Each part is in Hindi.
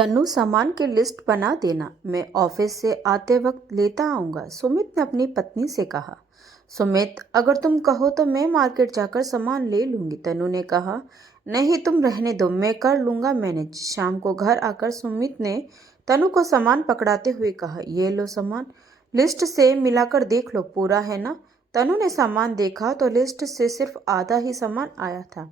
तन्नू सामान की लिस्ट बना देना, मैं ऑफिस से आते वक्त लेता आऊंगा, सुमित ने अपनी पत्नी से कहा। सुमित, अगर तुम कहो तो मैं मार्केट जाकर सामान ले लूंगी, तन्नू ने कहा। नहीं, तुम रहने दो, मैं कर लूंगा मैनेज। शाम को घर आकर सुमित ने तन्नू को सामान पकड़ाते हुए कहा, ये लो सामान, लिस्ट से मिलाकर देख लो, पूरा है ना। तन्नू ने सामान देखा तो लिस्ट से सिर्फ आधा ही सामान आया था।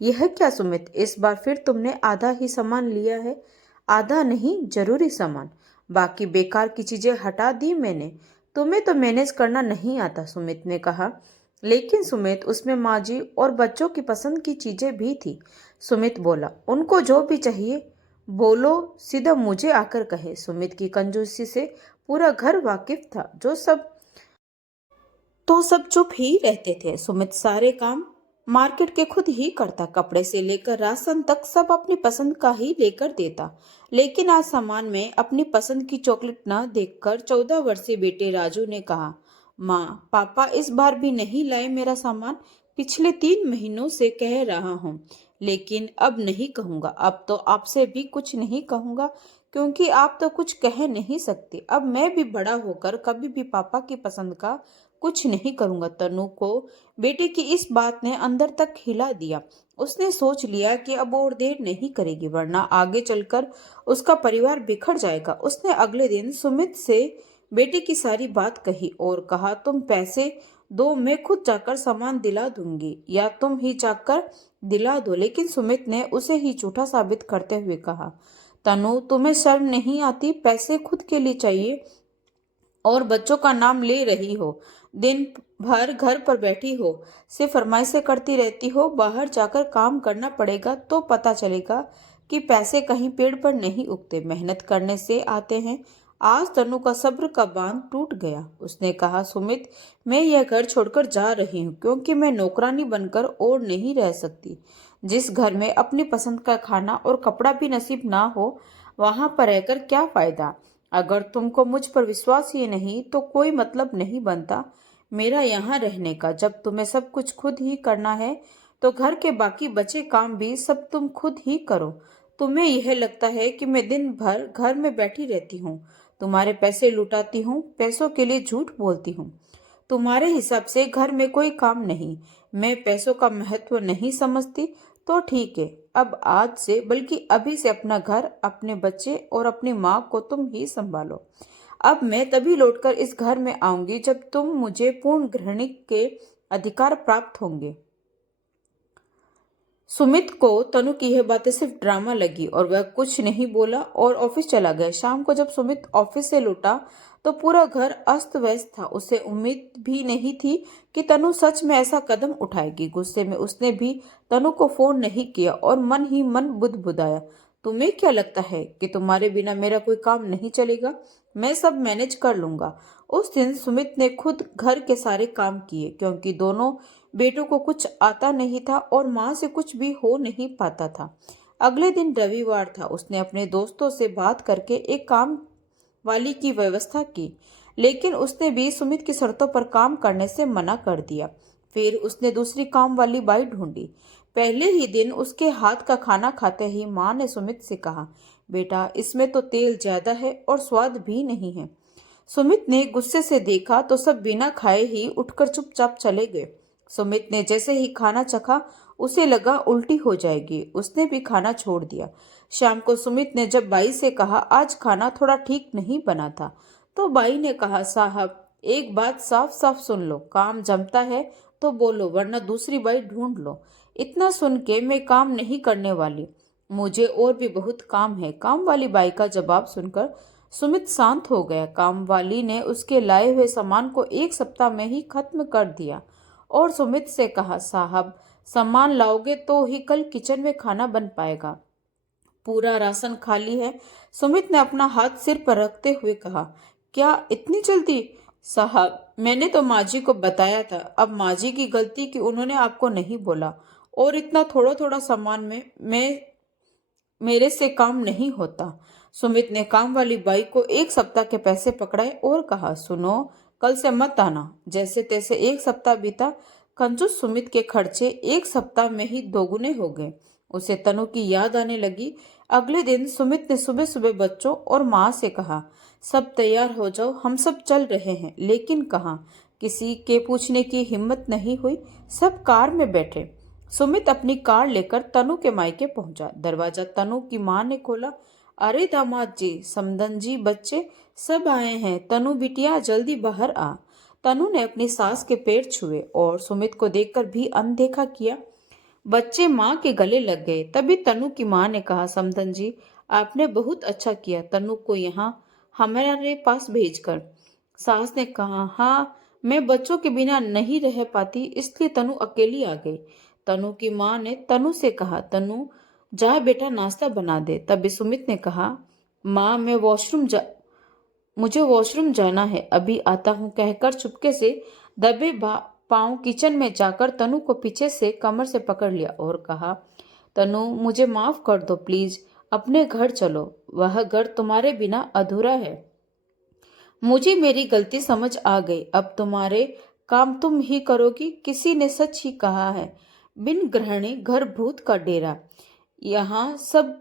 यह क्या सुमित, इस बार फिर तुमने आधा ही सामान लिया है? आधा नहीं, जरूरी सामान, बाकी बेकार की चीजें हटा दी मैंने। तुम्हें तो मैनेज करना नहीं आता, सुमित ने कहा। लेकिन सुमित, उसमें माँ जी और बच्चों की पसंद की चीजें भी थी। सुमित बोला, उनको जो भी चाहिए बोलो, सीधा मुझे आकर कहे। सुमित की कंजूसी से पूरा घर वाकिफ था, सब चुप ही रहते थे। सुमित सारे काम मार्केट के खुद ही करता, कपड़े से लेकर राशन तक सब अपनी पसंद का ही लेकर देता। लेकिन आज सामान में अपनी पसंद की चॉकलेट न देखकर 14 वर्षीय बेटे राजू ने कहा, माँ, पापा इस बार भी नहीं लाए मेरा सामान। पिछले 3 महीनों से कह रहा हूँ, लेकिन अब नहीं कहूँगा। अब तो आपसे भी कुछ नहीं कहूँगा, क्योंकि आप तो कुछ कह नहीं सकते। अब मैं भी बड़ा होकर कभी भी पापा की पसंद का कुछ नहीं करूँगा। तनु को बेटे की इस बात ने अंदर तक हिला दिया। उसने सोच लिया कि अब और देर नहीं करेगी, वरना आगे चलकर उसका परिवार बिखर जाएगा। उसने अगले दिन सुमित से बेटे की सारी बात कही और कहा, तुम पैसे दो, मैं खुद जाकर सामान दिला दूंगी, या तुम ही जाकर दिला दो। लेकिन सुमित ने उसे ही झूठा साबित करते हुए कहा, तनु, तुम्हें शर्म नहीं आती? पैसे खुद के लिए चाहिए और बच्चों का नाम ले रही हो। दिन भर घर पर बैठी हो, सिर्फ फरमाइशें करती रहती हो। बाहर जाकर काम करना पड़ेगा तो पता चलेगा कि पैसे कहीं पेड़ पर नहीं उगते, मेहनत करने से आते हैं। आज तनु का सब्र का बांध टूट गया। उसने कहा, सुमित, मैं यह घर छोड़कर जा रही हूँ, क्योंकि मैं नौकरानी बनकर और नहीं रह सकती। जिस घर में अपनी पसंद का खाना और कपड़ा भी नसीब ना हो, वहां पर रहकर क्या फायदा। अगर तुमको मुझ पर विश्वास ही नहीं तो कोई मतलब नहीं बनता मेरा यहाँ रहने का। जब तुम्हें सब कुछ खुद ही करना है तो घर के बाकी बचे काम भी सब तुम खुद ही करो। तुम्हें यह लगता है कि मैं दिन भर घर में बैठी रहती हूँ, तुम्हारे पैसे लुटाती हूँ, पैसों के लिए झूठ बोलती हूँ। तुम्हारे हिसाब से घर में कोई काम नहीं, मैं पैसों का महत्व नहीं समझती। तो ठीक है, अब आज से, बल्कि अभी से अपना घर, अपने बच्चे और अपनी माँ को तुम ही संभालो। अब मैं तभी लौटकर इस घर में आऊंगी जब तुम मुझे पूर्ण गृहिणी के अधिकार प्राप्त होंगे। सुमित को तनु की यह बातें सिर्फ ड्रामा लगी और वह कुछ नहीं बोला और ऑफिस चला गया। शाम को जब सुमित ऑफिस से लौटा तो पूरा घर अस्त व्यस्त था। उसे उम्मीद भी नहीं थी कि तनु सच में ऐसा कदम उठाएगी। गुस्से में उसने भी तनु को फोन नहीं किया और मन ही मन बुदबुदाया, तुम्हें क्या लगता है कि तुम्हारे बिना मेरा कोई काम नहीं चलेगा? मैं सब मैनेज कर लूंगा। उस दिन सुमित ने खुद घर के सारे काम किए, क्योंकि दोनों बेटों को कुछ आता नहीं था और माँ से कुछ भी हो नहीं पाता था। अगले दिन रविवार था। उसने अपने दोस्तों से बात करके एक काम वाली की व्यवस्था की, लेकिन उसने भी सुमित की शर्तों पर काम करने से मना कर दिया। फिर उसने दूसरी काम वाली बाई ढूंढी। पहले ही दिन उसके हाथ का खाना खाते ही माँ ने सुमित से कहा, बेटा, इसमें तो तेल ज्यादा है और स्वाद भी नहीं है। सुमित ने गुस्से से देखा तो सब बिना खाए ही उठकर चुपचाप चले गए। सुमित ने जैसे ही खाना चखा उसे लगा उल्टी हो जाएगी। उसने भी खाना छोड़ दिया। शाम को सुमित ने जब बाई से कहा, आज खाना थोड़ा ठीक नहीं बना था, तो बाई ने कहा, साहब, एक बात साफ साफ सुन लो, काम जमता है तो बोलो, वरना दूसरी बाई ढूंढ लो। इतना सुन के मैं काम नहीं करने वाली, मुझे और भी बहुत काम है। काम वाली बाई का जवाब सुनकर सुमित शांत हो गया। काम वाली ने उसके लाए हुए सामान को 1 सप्ताह में ही खत्म कर दिया और सुमित से कहा, साहब, सामान लाओगे तो ही कल किचन में खाना बन पाएगा, पूरा राशन खाली है। सुमित ने अपना हाथ सिर पर रखते हुए कहा, क्या इतनी जल्दी? साहब, मैंने तो माँ जी को बताया था। अब माँ जी की गलती कि उन्होंने आपको नहीं बोला, और इतना थोड़ा थोड़ा सामान में मैं मेरे से काम नहीं होता। सुमित ने काम वाली बाई को 1 सप्ताह के पैसे पकड़ाए और कहा, सुनो, कल से मत आना। जैसे तैसे 1 सप्ताह बीता। कंजूस सुमित के खर्चे 1 सप्ताह में ही दोगुने हो गए। उसे तनु की याद आने लगी। अगले दिन सुमित ने सुबह सुबह बच्चों और माँ से कहा, सब तैयार हो जाओ, हम सब चल रहे हैं। लेकिन कहाँ, किसी के पूछने की हिम्मत नहीं हुई। सब कार में बैठे। सुमित अपनी कार लेकर तनु के मायके पहुंचा। दरवाजा तनु की माँ ने खोला। अरे दामाद जी, समदन जी, बच्चे सब आए हैं। तनु बिटिया, जल्दी बाहर आ। तनु ने अपनी सास के पैर छुए और सुमित को देखकर भी अनदेखा किया। बच्चे माँ के गले लग गए। तभी तनु की माँ ने कहा, समदन जी, आपने बहुत अच्छा किया तनु को यहाँ हमारे पास भेजकर। सास ने कहा, हाँ, मैं बच्चों के बिना नहीं रह पाती, इसलिए तनु अकेली आ गई। तनु की माँ ने तनु से कहा, तनु जा बेटा, नाश्ता बना दे। तभी सुमित ने कहा, माँ, मुझे वॉशरूम जाना है, अभी आता हूँ, कहकर चुपके से दबे पांव किचन में जाकर तनु को पीछे से कमर से पकड़ लिया और कहा, तनु, मुझे माफ कर दो प्लीज, अपने घर चलो, वह घर तुम्हारे बिना अधूरा है। मुझे मेरी गलती समझ आ गई, अब तुम्हारे काम तुम ही करोगी। किसी ने सच ही कहा है, बिन गृहिणी घर भूत का डेरा। यहाँ सब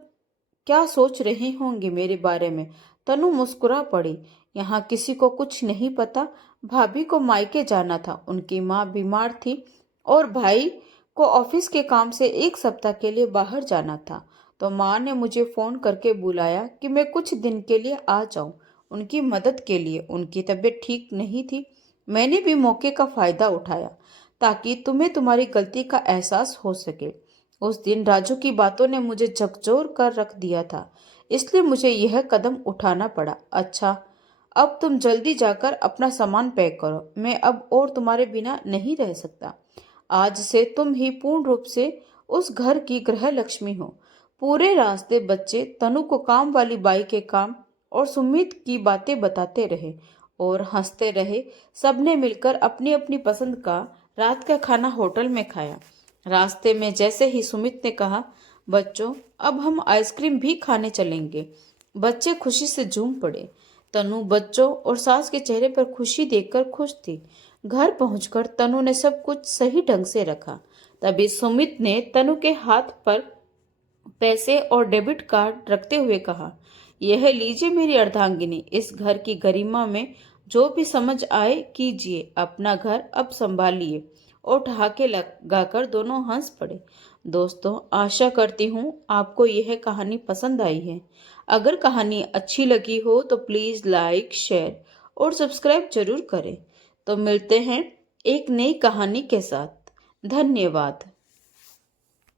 क्या सोच रहे होंगे मेरे बारे में। तनु मुस्कुरा पड़ी। यहाँ किसी को कुछ नहीं पता। भाभी को मायके जाना था, उनकी माँ बीमार थी और भाई को ऑफिस के काम से 1 सप्ताह के लिए बाहर जाना था, तो माँ ने मुझे फोन करके बुलाया कि मैं कुछ दिन के लिए आ जाऊं उनकी मदद के लिए। उनकी तबीयत ठीक नहीं थी। मैंने भी मौके का फायदा उठाया ताकि तुम्हें तुम्हारी गलती का एहसास हो सके। उस दिन राजू की बातों ने मुझे झकझोर कर रख दिया था, इसलिए मुझे यह कदम उठाना पड़ा। अच्छा, अब तुम जल्दी जाकर अपना सामान पैक करो, मैं अब और तुम्हारे बिना नहीं रह सकता। आज से तुम ही पूर्ण रूप से उस घर की गृह लक्ष्मी हो। पूरे रास्ते बच्चे तनु को काम वाली बाई के काम और सुमित की बातें बताते रहे और हंसते रहे। सबने मिलकर अपनी अपनी पसंद का रात का खाना होटल में खाया। रास्ते में जैसे ही सुमित ने कहा, बच्चों, अब हम आइसक्रीम भी खाने चलेंगे, बच्चे खुशी से झूम पड़े। तनु बच्चों और सास के चेहरे पर खुशी देखकर खुश थी। घर पहुंचकर तनु ने सब कुछ सही ढंग से रखा। तभी सुमित ने तनु के हाथ पर पैसे और डेबिट कार्ड रखते हुए कहा, यह लीजिए मेरी अर्धांगिनी, इस घर की गरिमा में जो भी समझ आए कीजिए, अपना घर अब संभालिए। और ठहाके लगाकर दोनों हंस पड़े। दोस्तों, आशा करती हूँ आपको यह कहानी पसंद आई है। अगर कहानी अच्छी लगी हो तो प्लीज़ लाइक, शेयर और सब्सक्राइब जरूर करें। तो मिलते हैं एक नई कहानी के साथ। धन्यवाद।